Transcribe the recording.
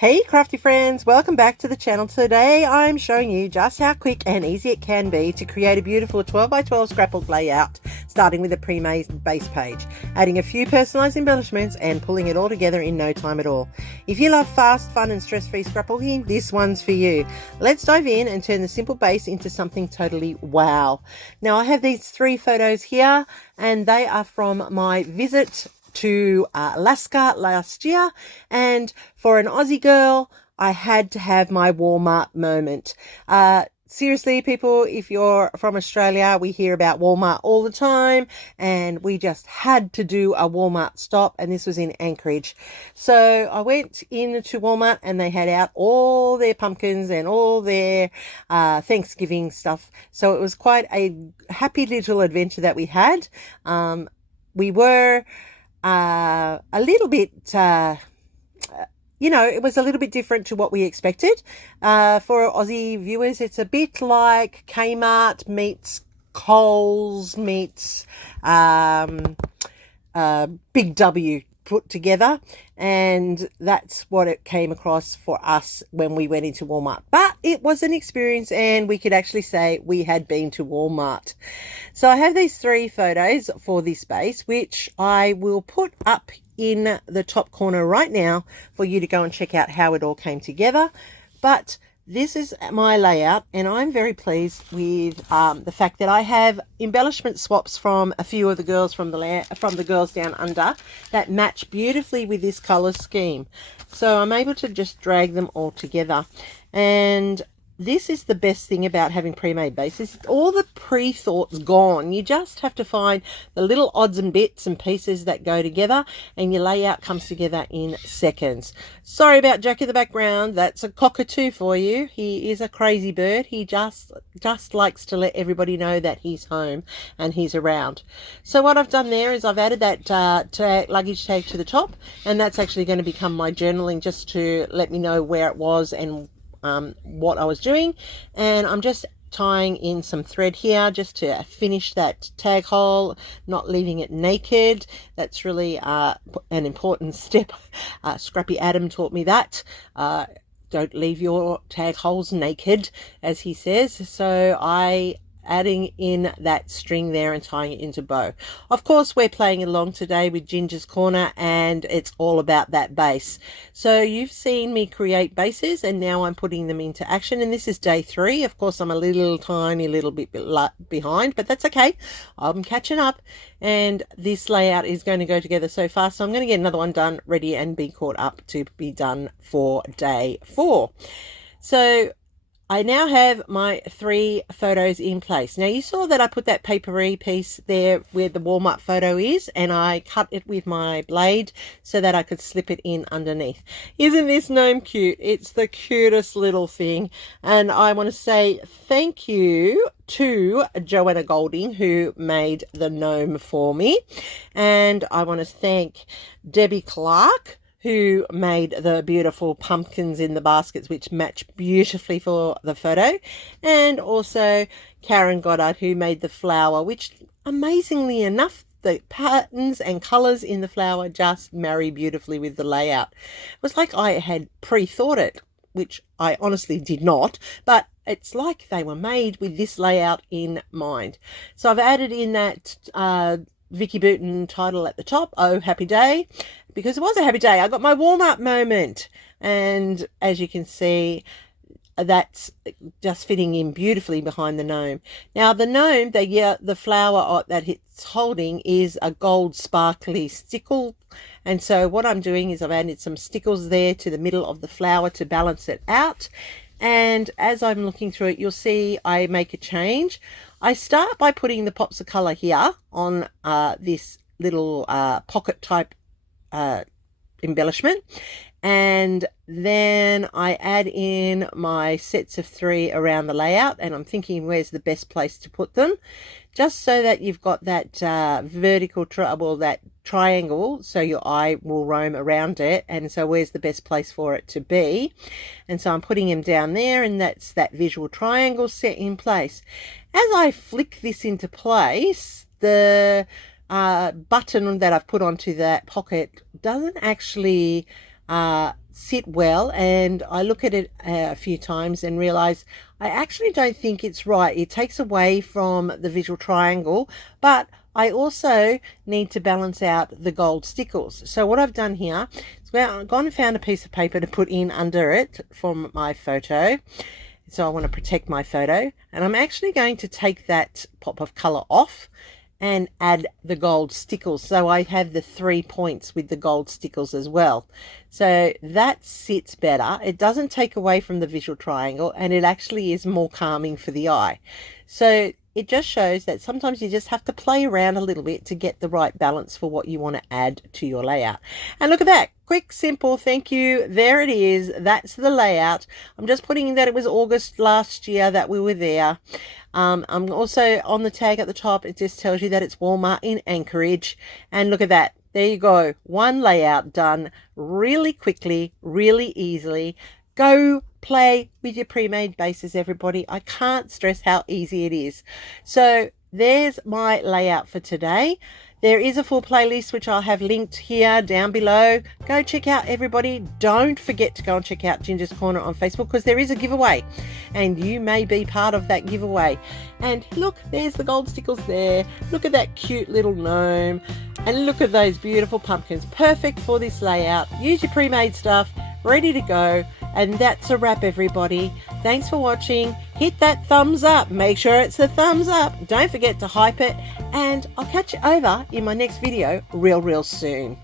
Hey crafty friends, welcome back to the channel. Today I'm showing you just how quick and easy it can be to create a beautiful 12 by 12 scrapbook layout, starting with a pre-made base page, adding a few personalized embellishments and pulling it all together in no time at all. If you love fast, fun and stress-free scrapbooking, this one's for you. Let's dive in and turn the simple base into something totally wow. Now I have these 3 photos here and they are from my visit to Alaska last year, and for an Aussie girl I had to have my Walmart moment. Seriously people, if you're from Australia, we hear about Walmart all the time and we just had to do a Walmart stop, and this was in Anchorage. So I went into Walmart and they had out all their pumpkins and all their Thanksgiving stuff. So it was quite a happy little adventure that we had. We were a little bit, it was a little bit different to what we expected. For Aussie viewers, it's a bit like Kmart meets Coles meets Big W put together, and that's what it came across for us when we went into Walmart. But it was an experience and we could actually say we had been to Walmart. So I have these 3 photos for this base, which I will put up in the top corner right now for you to go and check out how it all came together. But this is my layout and I'm very pleased with the fact that I have embellishment swaps from a few of the girls from the girls down under that match beautifully with this color scheme. So I'm able to just drag them all together, and this is the best thing about having pre-made bases. All the pre-thought's gone. You just have to find the little odds and bits and pieces that go together and your layout comes together in seconds. Sorry about Jack in the background. That's a cockatoo for you. He is a crazy bird. He just likes to let everybody know that he's home and he's around. So what I've done there is I've added that luggage tag to the top, and that's actually going to become my journaling, just to let me know where it was and what I was doing. And I'm just tying in some thread here just to finish that tag hole, not leaving it naked. That's really an important step. Scrappy Adam taught me that. Don't leave your tag holes naked, as he says. So I adding in that string there and tying it into bow. Of course, we're playing along today with Ginger's Corner and it's all about that base. So you've seen me create bases and now I'm putting them into action, and this is day 3. Of course, I'm a tiny little bit behind, but that's okay. I'm catching up, and this layout is going to go together so fast. So I'm going to get another one done, ready and be caught up to be done for day 4. So I now have my 3 photos in place. Now you saw that I put that papery piece there where the Walmart photo is, and I cut it with my blade so that I could slip it in underneath. Isn't this gnome cute? It's the cutest little thing. And I want to say thank you to Joanna Golding, who made the gnome for me. And I want to thank Debbie Clark, who made the beautiful pumpkins in the baskets, which match beautifully for the photo, and also Karen Goddard, who made the flower, which amazingly enough, the patterns and colors in the flower just marry beautifully with the layout. It was like I had pre-thought it, which I honestly did not, but it's like they were made with this layout in mind. So I've added in that Vicky Booten title at the top, Oh Happy Day, because it was a happy day. I got my Walmart moment, and as you can see, that's just fitting in beautifully behind the gnome. Now the gnome, the flower that it's holding is a gold sparkly stickle, and so what I'm doing is I've added some stickles there to the middle of the flower to balance it out. And as I'm looking through it, you'll see I make a change. I start by putting the pops of color here on this little pocket type embellishment, and then I add in my sets of 3 around the layout, and I'm thinking where's the best place to put them, just so that you've got that vertical that triangle, so your eye will roam around it, and so where's the best place for it to be. And so I'm putting him down there, and that's that visual triangle set in place. As I flick this into place, the button that I've put onto that pocket doesn't actually sit well, and I look at it a few times and realize I actually don't think it's right. It takes away from the visual triangle, but I also need to balance out the gold stickles. So what I've done here is I've gone and found a piece of paper to put in under it from my photo. So I want to protect my photo, and I'm actually going to take that pop of color off and add the gold stickles. So I have the 3 points with the gold stickles as well. So that sits better. It doesn't take away from the visual triangle, and it actually is more calming for the eye. So it just shows that sometimes you just have to play around a little bit to get the right balance for what you want to add to your layout. And look at that. Quick, simple, thank you. There it is. That's the layout. I'm just putting in that it was August last year that we were there. I'm also on the tag at the top. It just tells you that it's Walmart in Anchorage. And look at that. There you go. One layout done really quickly, really easily. Go play with your pre-made bases, everybody. I can't stress how easy it is. So there's my layout for today. There is a full playlist which I'll have linked here down below. Go check out, everybody. Don't forget to go and check out Ginger's Corner on Facebook, because there is a giveaway and you may be part of that giveaway. And look, there's the gold stickles there. Look at that cute little gnome, and look at those beautiful pumpkins. Perfect for this layout. Use your pre-made stuff, ready to go. And that's a wrap, everybody. Thanks for watching. Hit that thumbs up. Make sure it's the thumbs up. Don't forget to hype it. And I'll catch you over in my next video real soon.